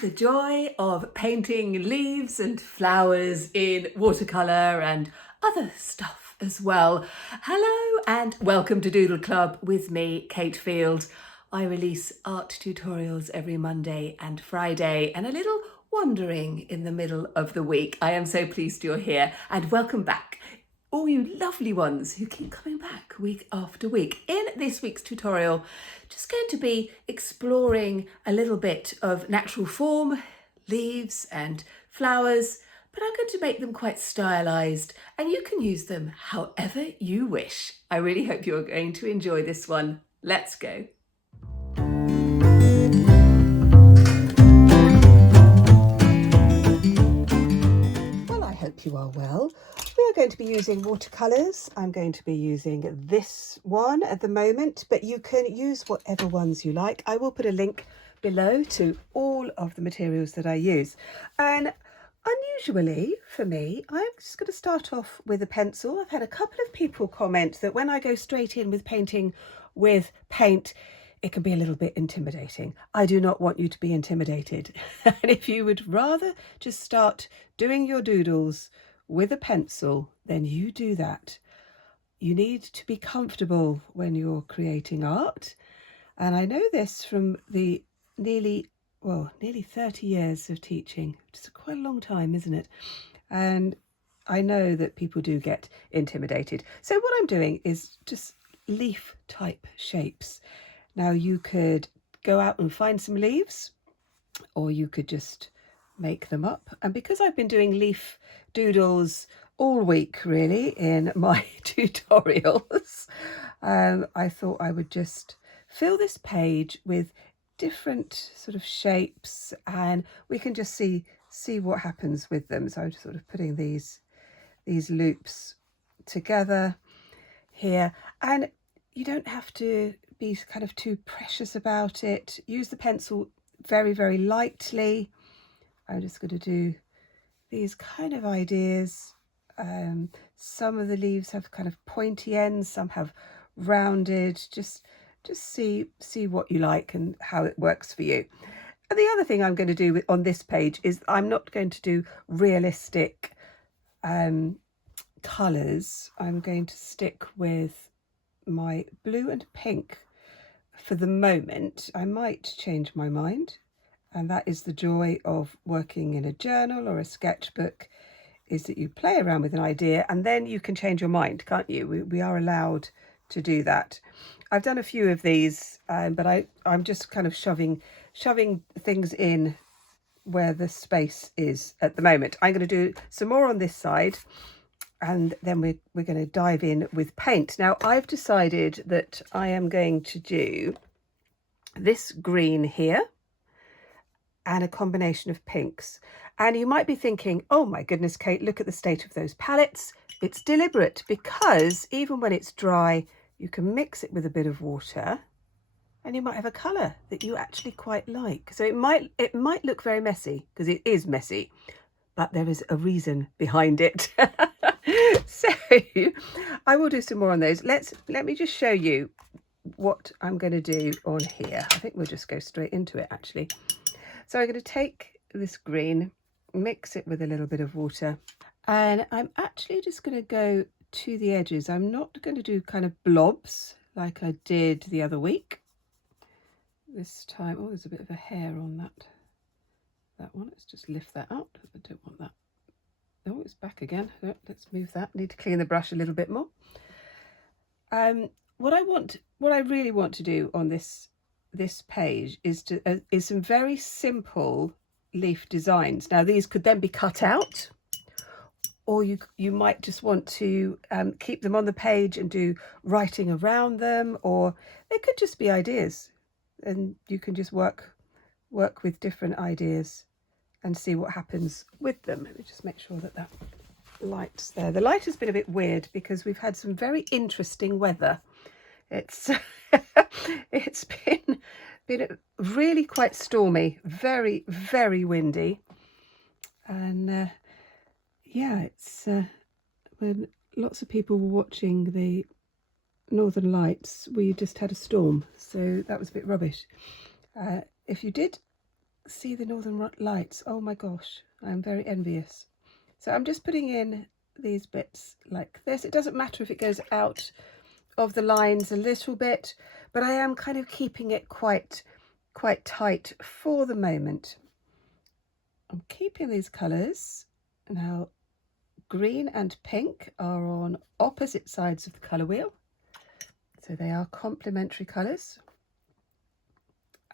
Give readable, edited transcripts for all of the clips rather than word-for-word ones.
The joy of painting leaves and flowers in watercolour and other stuff as well. Hello and welcome to Doodle Club with me, Kate Field. I release art tutorials every Monday and Friday and a little wandering in the middle of the week. I am so pleased you're here and welcome back, all you lovely ones who keep coming back week after week. In this week's tutorial, just going to be exploring a little bit of natural form, leaves and flowers, but I'm going to make them quite stylized and you can use them however you wish. I really hope you're going to enjoy this one. Let's go. Well, I hope you are well. We are going to be using watercolours. I'm going to be using this one at the moment, but you can use whatever ones you like. I will put a link below to all of the materials that I use. And unusually for me, I'm just going to start off with a pencil. I've had a couple of people comment that when I go straight in with painting with paint, it can be a little bit intimidating. I do not want you to be intimidated. And if you would rather just start doing your doodles with a pencil, then you do that. You need to be comfortable when you're creating art. And I know this from the nearly 30 years of teaching. It's quite a long time, isn't it? And I know that people do get intimidated. So what I'm doing is just leaf type shapes. Now you could go out and find some leaves, or you could just make them up. And because I've been doing leaf doodles all week really in my tutorials, I thought I would just fill this page with different sort of shapes and we can just see what happens with them. So I'm just sort of putting these loops together here, and you don't have to be kind of too precious about it. Use the pencil very, very lightly. I'm just going to do these kind of ideas. Some of the leaves have kind of pointy ends, some have rounded. Just see what you like and how it works for you. And the other thing I'm going to do on this page is I'm not going to do realistic colours. I'm going to stick with my blue and pink for the moment. I might change my mind, and that is the joy of working in a journal or a sketchbook, is that you play around with an idea and then you can change your mind, can't you? We are allowed to do that. I've done a few of these, but I'm just kind of shoving things in where the space is at the moment. I'm going to do some more on this side, and then we're going to dive in with paint. Now I've decided that I am going to do this green here and a combination of pinks. And you might be thinking, oh my goodness, Kate, look at the state of those palettes. It's deliberate because even when it's dry, you can mix it with a bit of water and you might have a colour that you actually quite like. So it might look very messy, because it is messy, but there is a reason behind it. So I will do some more on those. Let me just show you what I'm going to do on here. I think we'll just go straight into it actually. So I'm going to take this green, mix it with a little bit of water, and I'm actually just going to go to the edges. I'm not going to do kind of blobs like I did the other week. This time, oh, there's a bit of a hair on that one. Let's just lift that up. I don't want that. Oh, it's back again. Let's move that. Need to clean the brush a little bit more. What I really want to do on this page is some very simple leaf designs. Now these could then be cut out, or you might just want to keep them on the page and do writing around them, or they could just be ideas, and you can just work with different ideas and see what happens with them. Let me just make sure that light's there. The light has been a bit weird because we've had some very interesting weather. It's it's been really quite stormy, very, very windy, and yeah, it's when lots of people were watching the Northern Lights, we just had a storm, so that was a bit rubbish. If you did see the northern lights. Oh my gosh, I'm very envious. So I'm just putting in these bits like this. It doesn't matter if it goes out of the lines a little bit, but I am kind of keeping it quite tight for the moment. I'm keeping these colours. Now, green and pink are on opposite sides of the colour wheel, so they are complementary colours.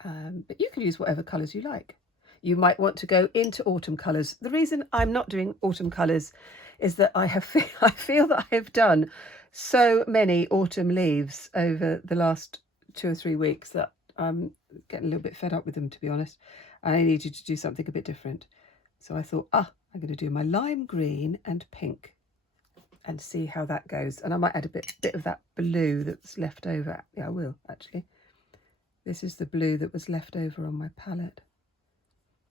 But you can use whatever colours you like. You might want to go into autumn colours. The reason I'm not doing autumn colours is that I feel that I have done so many autumn leaves over the last 2 or 3 weeks that I'm getting a little bit fed up with them, to be honest. And I needed to do something a bit different. So I thought, I'm going to do my lime green and pink and see how that goes. And I might add a bit of that blue that's left over. Yeah, I will, actually. This is the blue that was left over on my palette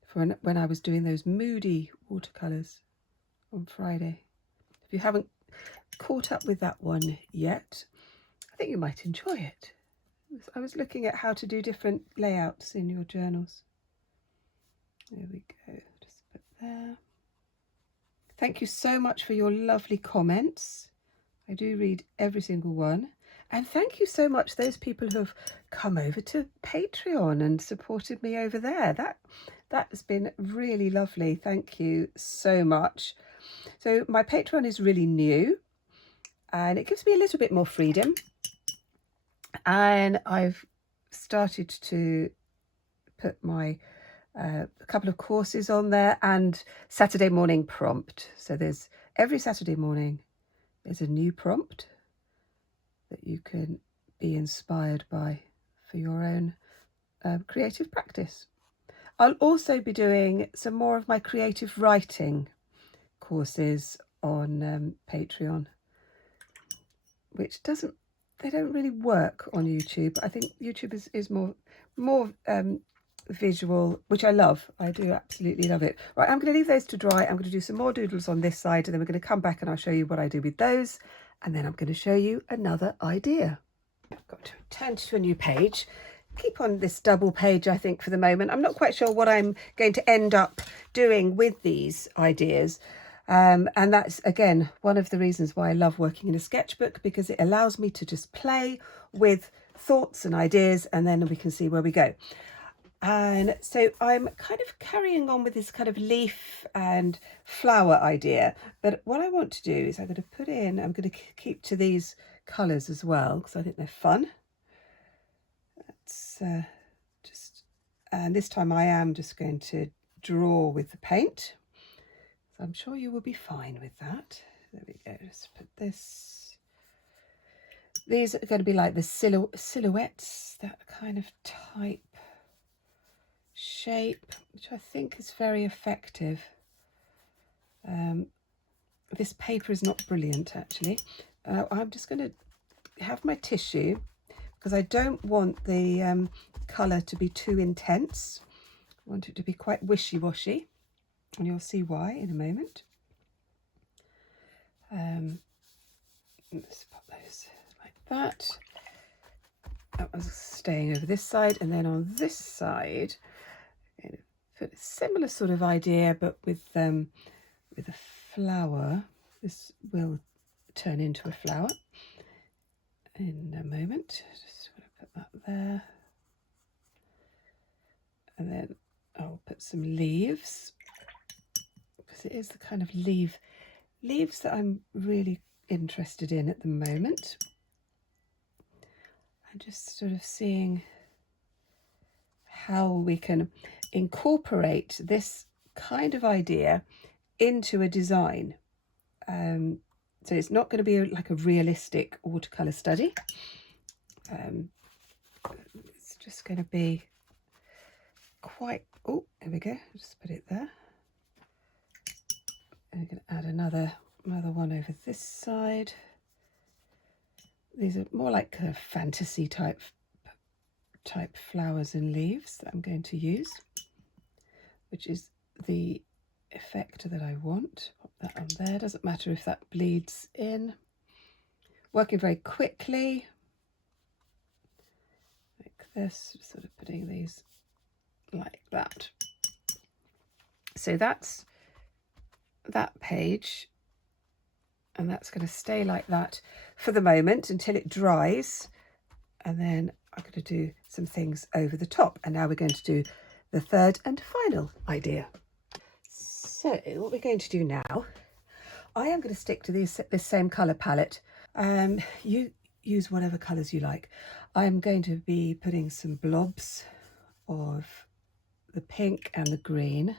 for when I was doing those moody watercolours on Friday. If you haven't caught up with that one yet, I think you might enjoy it. I was looking at how to do different layouts in your journals. There we go, just put there. Thank you so much for your lovely comments. I do read every single one. And thank you so much those people who have come over to Patreon and supported me over there. That has been really lovely. Thank you so much. So my Patreon is really new and it gives me a little bit more freedom. And I've started to put my a couple of courses on there and Saturday morning prompt. So there's every Saturday morning there's a new prompt that you can be inspired by for your own creative practice. I'll also be doing some more of my creative writing courses on Patreon, which they don't really work on YouTube. I think YouTube is more visual, which I love. I do absolutely love it. Right, I'm going to leave those to dry. I'm going to do some more doodles on this side and then we're going to come back and I'll show you what I do with those. And then I'm going to show you another idea. I've got to turn to a new page. Keep on this double page, I think, for the moment. I'm not quite sure what I'm going to end up doing with these ideas. And that's, again, one of the reasons why I love working in a sketchbook, because it allows me to just play with thoughts and ideas and then we can see where we go. And so I'm kind of carrying on with this kind of leaf and flower idea. But what I want to do is I'm going to keep to these colours as well, because I think they're fun. Let's and this time I am just going to draw with the paint. So I'm sure you will be fine with that. There we go, just put this. These are going to be like the silhouettes, that kind of type shape, which I think is very effective. This paper is not brilliant, actually. I'm just going to have my tissue because I don't want the colour to be too intense. I want it to be quite wishy-washy, and you'll see why in a moment. Let's pop those like that. That was staying over this side, and then on this side put a similar sort of idea, but with a flower. This will turn into a flower in a moment. Just going to put that there, and then I'll put some leaves, because it is the kind of leaves that I'm really interested in at the moment. I'm just sort of seeing how we can incorporate this kind of idea into a design. So it's not going to be like a realistic watercolour study. It's just going to be quite, oh, there we go, just put it there. And we're going to add another one over this side. These are more like fantasy type flowers and leaves that I'm going to use, which is the effect that I want. Pop that on there. Doesn't matter if that bleeds in. Working very quickly like this, just sort of putting these like that. So that's that page, and that's going to stay like that for the moment until it dries, and then I'm going to do some things over the top. And now we're going to do the third and final idea. So what we're going to do now, I am going to stick to this same colour palette. You use whatever colours you like. I'm going to be putting some blobs of the pink and the green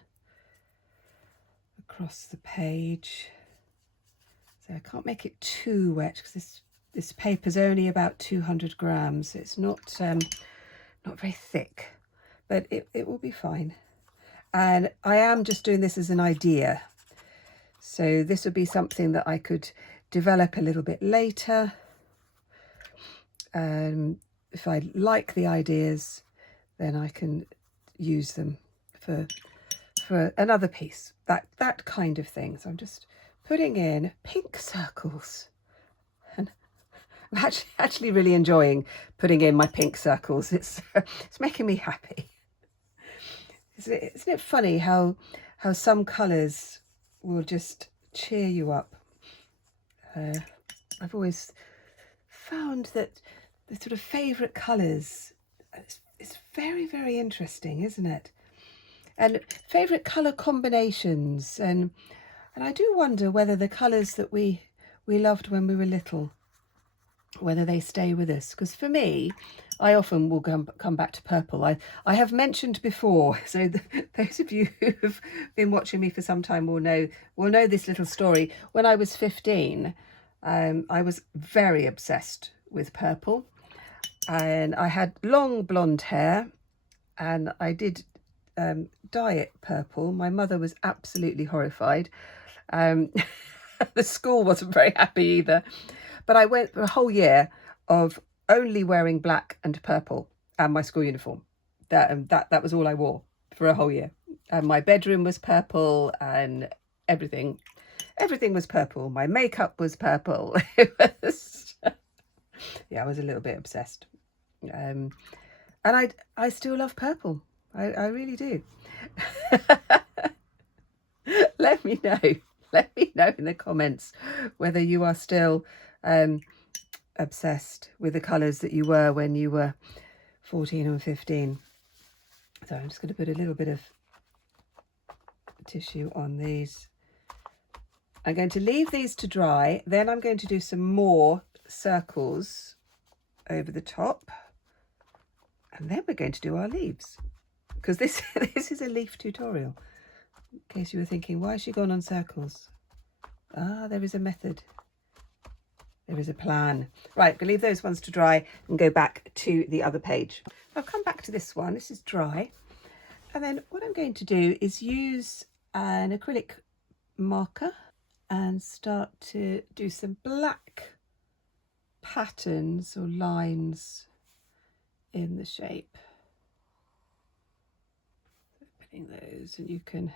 across the page. So I can't make it too wet because this paper's only about 200 grams. It's not very thick, but it will be fine. And I am just doing this as an idea. So this would be something that I could develop a little bit later. If I like the ideas, then I can use them for another piece, that kind of thing. So I'm just putting in pink circles, and I'm actually really enjoying putting in my pink circles. It's making me happy. Isn't it funny how some colours will just cheer you up? I've always found that the sort of favourite colours, it's very, very interesting, isn't it? And favourite colour combinations, and I do wonder whether the colours that we loved when we were little, whether they stay with us. Because for me, I often will come back to purple. I have mentioned before, so those of you who've been watching me for some time will know this little story. When I was 15, I was very obsessed with purple, and I had long blonde hair, and I did dye it purple. My mother was absolutely horrified. The school wasn't very happy either. But I went for a whole year of only wearing black and purple and my school uniform. That was all I wore for a whole year. And my bedroom was purple, and everything was purple. My makeup was purple. It was, yeah, I was a little bit obsessed. And I still love purple. I really do. Let me know in the comments whether you are still obsessed with the colours that you were when you were 14 or 15. So I'm just going to put a little bit of tissue on these. I'm going to leave these to dry, then I'm going to do some more circles over the top, and then we're going to do our leaves, because this is a leaf tutorial, in case you were thinking, why has she gone on circles? There is a method. There is a plan. Right, I'm going to leave those ones to dry and go back to the other page. I'll come back to this one. This is dry. And then what I'm going to do is use an acrylic marker and start to do some black patterns or lines in the shape. Putting those, and you can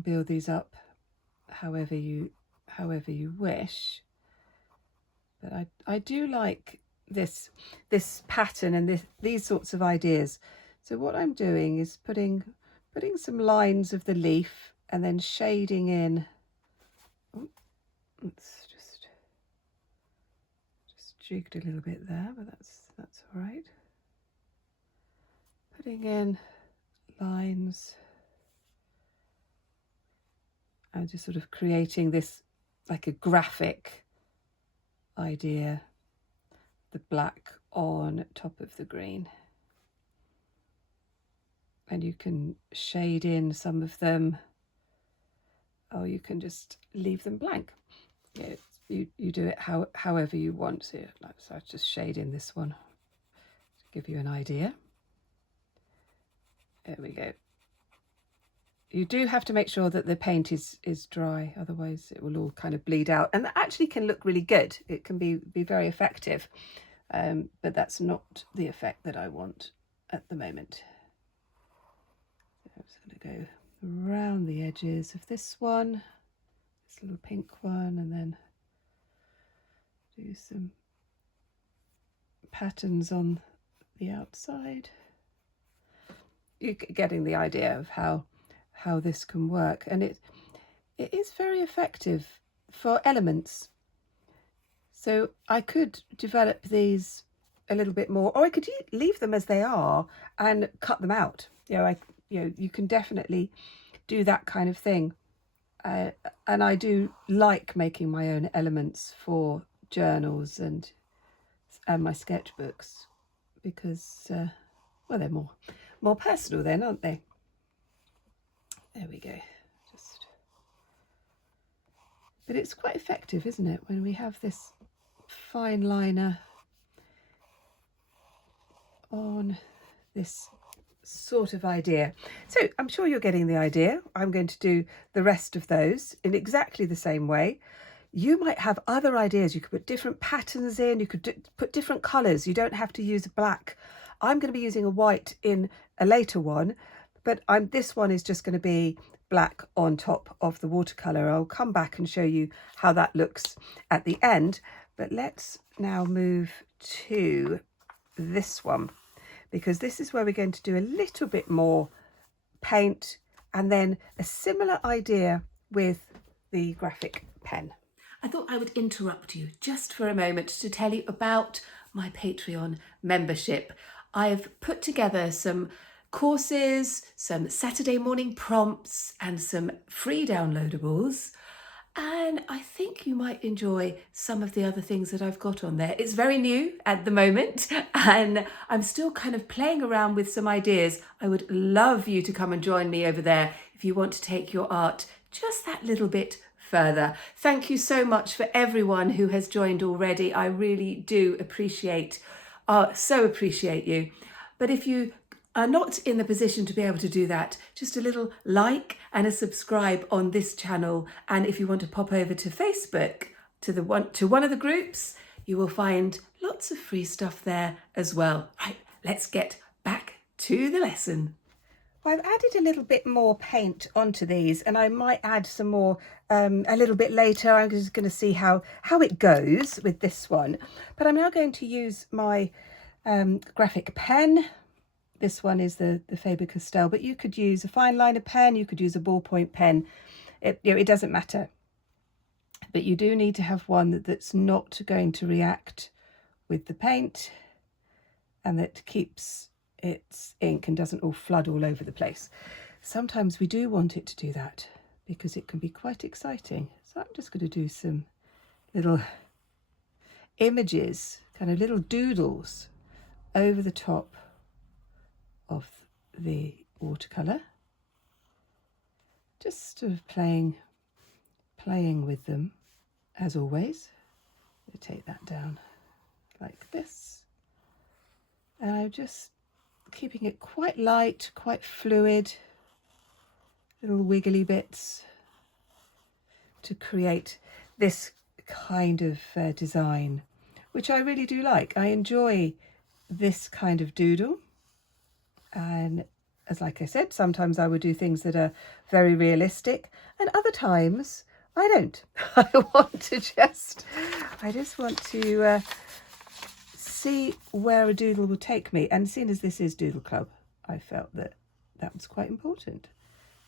build these up however you wish. But I do like this pattern and these sorts of ideas. So what I'm doing is putting some lines of the leaf and then shading in. Oh, it's just jigged a little bit there, but that's all right. Putting in lines and just sort of creating this like a graphic idea, the black on top of the green. And you can shade in some of them, or you can just leave them blank. Yeah, you do it however you want to. So I just shade in this one to give you an idea. There we go. You do have to make sure that the paint is dry, otherwise it will all kind of bleed out. And that actually can look really good. It can be very effective, but that's not the effect that I want at the moment. I'm just going to go around the edges of this one, this little pink one, and then do some patterns on the outside. You're getting the idea of how how this can work, and it is very effective for elements. So I could develop these a little bit more, or I could leave them as they are and cut them out. You can definitely do that kind of thing. And I do like making my own elements for journals and my sketchbooks, because well, they're more personal then, aren't they? There we go. But it's quite effective, isn't it, when we have this fine liner on this sort of idea. So I'm sure you're getting the idea. I'm going to do the rest of those in exactly the same way. You might have other ideas. You could put different patterns in, you could put different colours. You don't have to use black. I'm going to be using a white in a later one, but this one is just going to be black on top of the watercolour. I'll come back and show you how that looks at the end. But let's now move to this one, because this is where we're going to do a little bit more paint, and then a similar idea with the graphic pen. I thought I would interrupt you just for a moment to tell you about my Patreon membership. I've put together some courses, some Saturday morning prompts, and some free downloadables. And I think you might enjoy some of the other things that I've got on there. It's very new at the moment, and I'm still kind of playing around with some ideas. I would love you to come and join me over there if you want to take your art just that little bit further. Thank you so much for everyone who has joined already. I really do appreciate you. But if you are not in the position to be able to do that, just a little like and a subscribe on this channel. And if you want to pop over to Facebook to one of the groups, you will find lots of free stuff there as well. Right, let's get back to the lesson. I've added a little bit more paint onto these, and I might add some more a little bit later. I'm just going to see how it goes with this one. But I'm now going to use my graphic pen. This one is the Faber-Castell, but you could use a Fineliner pen, you could use a ballpoint pen. It doesn't matter. But you do need to have one that's not going to react with the paint, and that keeps its ink and doesn't all flood all over the place. Sometimes we do want it to do that because it can be quite exciting. So I'm just going to do some little images, kind of little doodles over the top of the watercolour, just sort of playing with them as always. I'll take that down like this, and I'm just keeping it quite light, quite fluid, little wiggly bits to create this kind of design, which I really do like. I enjoy this kind of doodle. And like I said, sometimes I would do things that are very realistic, and other times I don't. I just want to see where a doodle will take me. And seeing as this is Doodle Club, I felt that was quite important.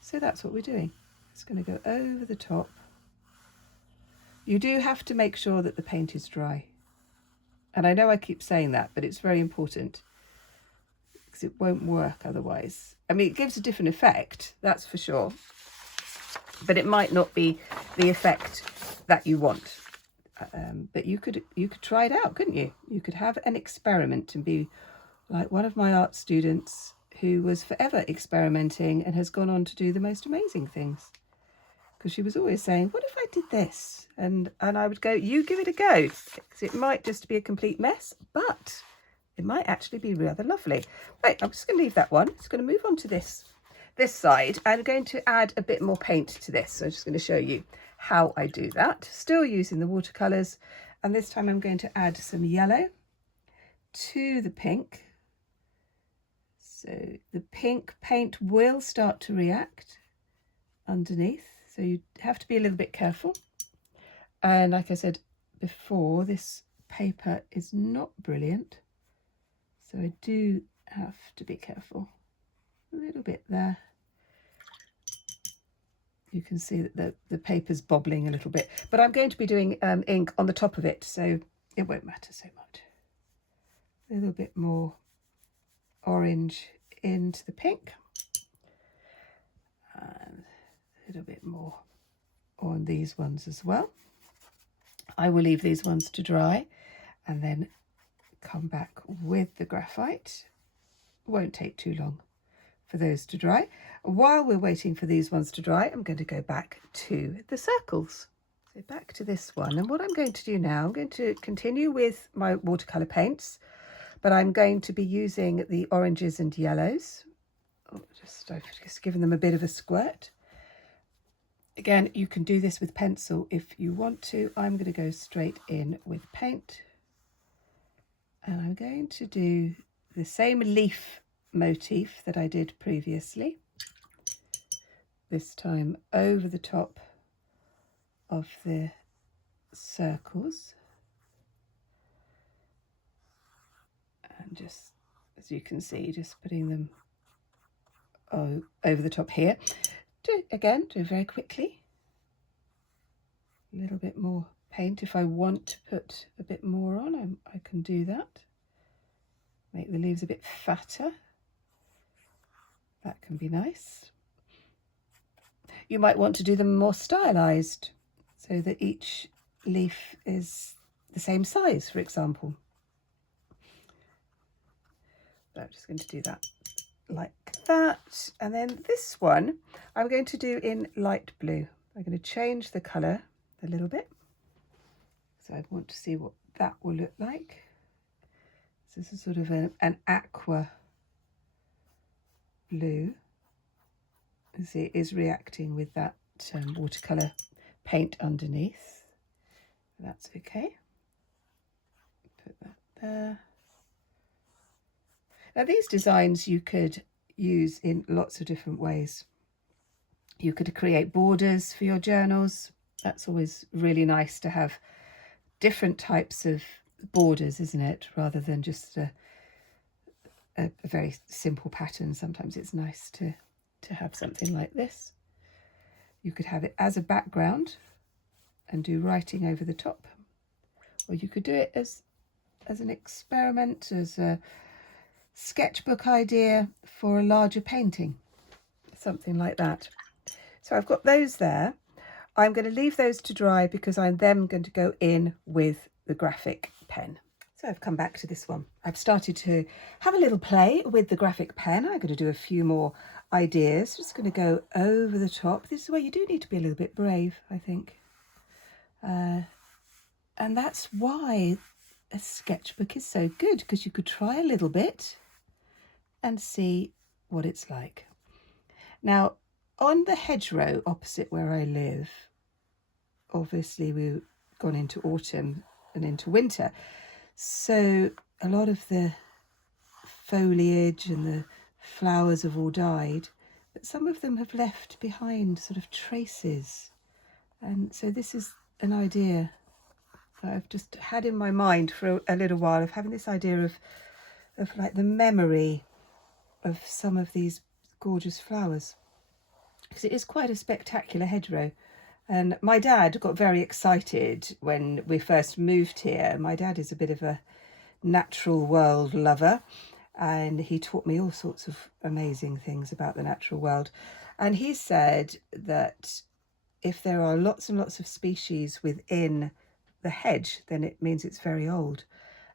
So that's what we're doing. It's going to go over the top. You do have to make sure that the paint is dry. And I know I keep saying that, but it's very important, because it won't work otherwise. I mean, it gives a different effect, that's for sure, but it might not be the effect that you want. But you could try it out, couldn't you? You could have an experiment and be like one of my art students who was forever experimenting and has gone on to do the most amazing things. Because she was always saying, what if I did this? And I would go, you give it a go. Because it might just be a complete mess, but it might actually be rather lovely. Right, I'm just going to leave that one. Just going to move on to this side. I'm going to add a bit more paint to this. So I'm just going to show you how I do that. Still using the watercolours. And this time I'm going to add some yellow to the pink. So the pink paint will start to react underneath. So you have to be a little bit careful. And like I said before, this paper is not brilliant. So I do have to be careful. A little bit there. You can see that the paper's bobbling a little bit, but I'm going to be doing ink on the top of it, so it won't matter so much. A little bit more orange into the pink, and a little bit more on these ones as well. I will leave these ones to dry and then come back with the graphite. Won't take too long for those to dry. While we're waiting for these ones to dry, I'm going to go back to the circles. So back to this one, and what I'm going to do now, I'm going to continue with my watercolour paints, but I'm going to be using the oranges and yellows. I've just given them a bit of a squirt. Again, you can do this with pencil if you want to. I'm going to go straight in with paint, and I'm going to do the same leaf motif that I did previously, this time over the top of the circles, and just, as you can see, just putting them over the top here. Do very quickly. A little bit more paint. If I want to put a bit more on, I can do that. Make the leaves a bit fatter. That can be nice. You might want to do them more stylized, so that each leaf is the same size, for example. But I'm just going to do that like that. And then this one I'm going to do in light blue. I'm going to change the colour a little bit. So I want to see what that will look like. So this is sort of an aqua blue. You see, it is reacting with that watercolour paint underneath. That's okay. Put that there. Now these designs you could use in lots of different ways. You could create borders for your journals. That's always really nice to have different types of borders, isn't it? Rather than just a very simple pattern. Sometimes it's nice to have something like this. You could have it as a background and do writing over the top, or you could do it as an experiment, as a sketchbook idea for a larger painting, something like that. So I've got those there. I'm going to leave those to dry because I'm then going to go in with the graphic pen. So I've come back to this one. I've started to have a little play with the graphic pen. I'm going to do a few more ideas. Just going to go over the top. This is where you do need to be a little bit brave, I think. And that's why a sketchbook is so good, because you could try a little bit and see what it's like. Now, on the hedgerow opposite where I live, obviously we've gone into autumn and into winter, so a lot of the foliage and the flowers have all died, but some of them have left behind sort of traces. And so this is an idea that I've just had in my mind for a little while, of having this idea of like the memory of some of these gorgeous flowers, because it is quite a spectacular hedgerow. And my dad got very excited when we first moved here. My dad is a bit of a natural world lover, and he taught me all sorts of amazing things about the natural world. And he said that if there are lots and lots of species within the hedge, then it means it's very old.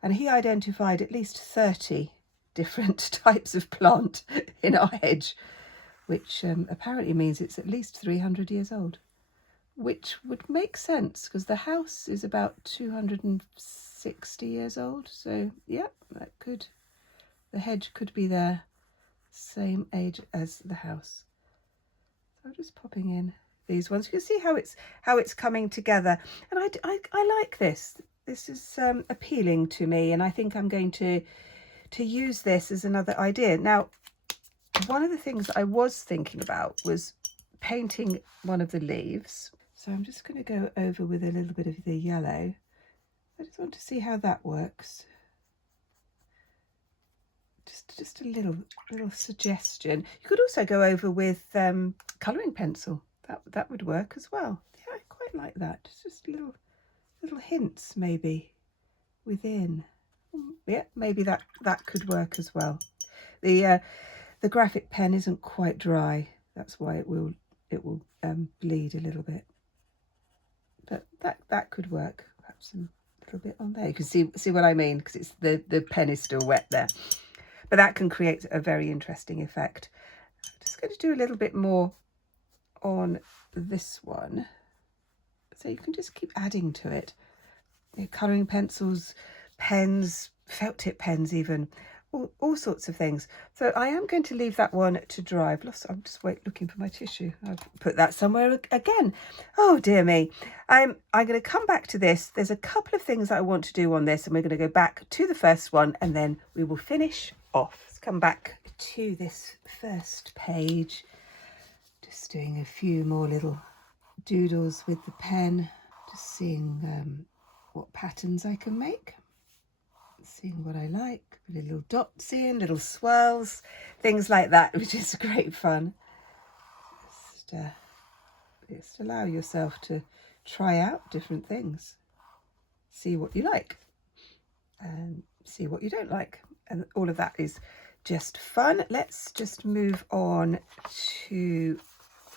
And he identified at least 30 different types of plant in our hedge, which apparently means it's at least 300 years old, which would make sense because the house is about 260 years old. So yeah, the hedge could be there, same age as the house. So I'm just popping in these ones. You can see how it's coming together, and I like this. This is appealing to me, and I think I'm going to use this as another idea. Now, one of the things I was thinking about was painting one of the leaves. So I'm just going to go over with a little bit of the yellow. I just want to see how that works. Just a little suggestion. You could also go over with colouring pencil. that would work as well. Yeah, I quite like that. Just little hints maybe within. Yeah, maybe that could work as well. The graphic pen isn't quite dry. That's why it will bleed a little bit. But that could work. Perhaps a little bit on there. You can see what I mean, because it's the pen is still wet there. But that can create a very interesting effect. I'm just going to do a little bit more on this one. So you can just keep adding to it. Colouring pencils, pens, felt tip pens even, all sorts of things. So I am going to leave that one to dry. I'm just looking for my tissue. I've put that somewhere again. Oh dear me. I'm going to come back to this. There's a couple of things that I want to do on this, and we're going to go back to the first one and then we will finish off. Let's come back to this first page. Just doing a few more little doodles with the pen. Just seeing what patterns I can make. Seeing what I like. Put a little dots in, little swirls, things like that, which is great fun. Just allow yourself to try out different things. See what you like and see what you don't like. And all of that is just fun. Let's just move on to,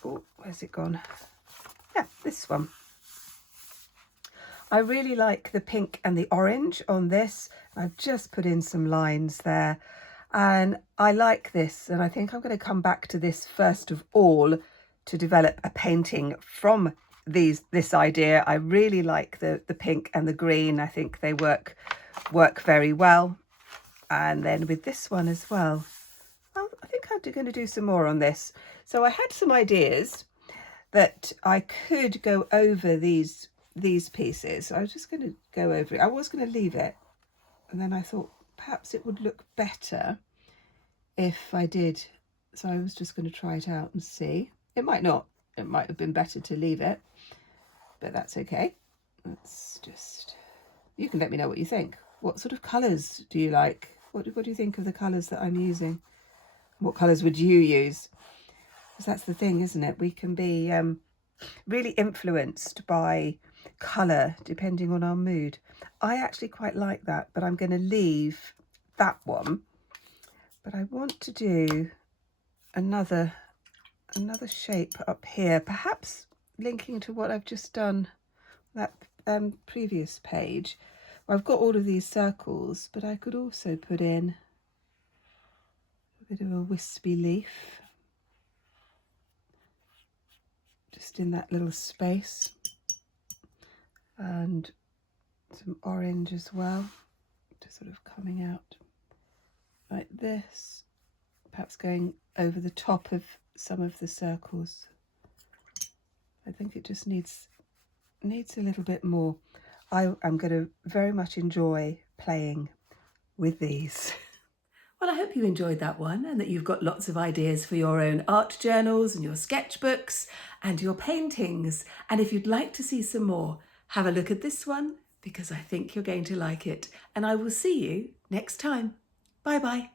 oh, where's it gone? Yeah, this one. I really like the pink and the orange on this. I've just put in some lines there and I like this, and I think I'm going to come back to this first of all to develop a painting from this idea. I really like the pink and the green. I think they work very well. And then with this one as well, I think I'm going to do some more on this. So I had some ideas that I could go over these pieces. I was just going to go over it. I was going to leave it, and then I thought perhaps it would look better if I did. So I was just going to try it out and see. It might not. It might have been better to leave it, but that's okay. Let's just, you can let me know what you think. What sort of colours do you like? What do you think of the colours that I'm using? What colours would you use? Because that's the thing, isn't it? We can be really influenced by colour depending on our mood. I actually quite like that, but I'm going to leave that one. But I want to do another shape up here, perhaps linking to what I've just done that previous page. I've got all of these circles, but I could also put in a bit of a wispy leaf just in that little space, and some orange as well, just sort of coming out like this, perhaps going over the top of some of the circles. I think it just needs a little bit more. I'm going to very much enjoy playing with these. Well, I hope you enjoyed that one and that you've got lots of ideas for your own art journals and your sketchbooks and your paintings. And if you'd like to see some more, have a look at this one because I think you're going to like it. And I will see you next time. Bye bye.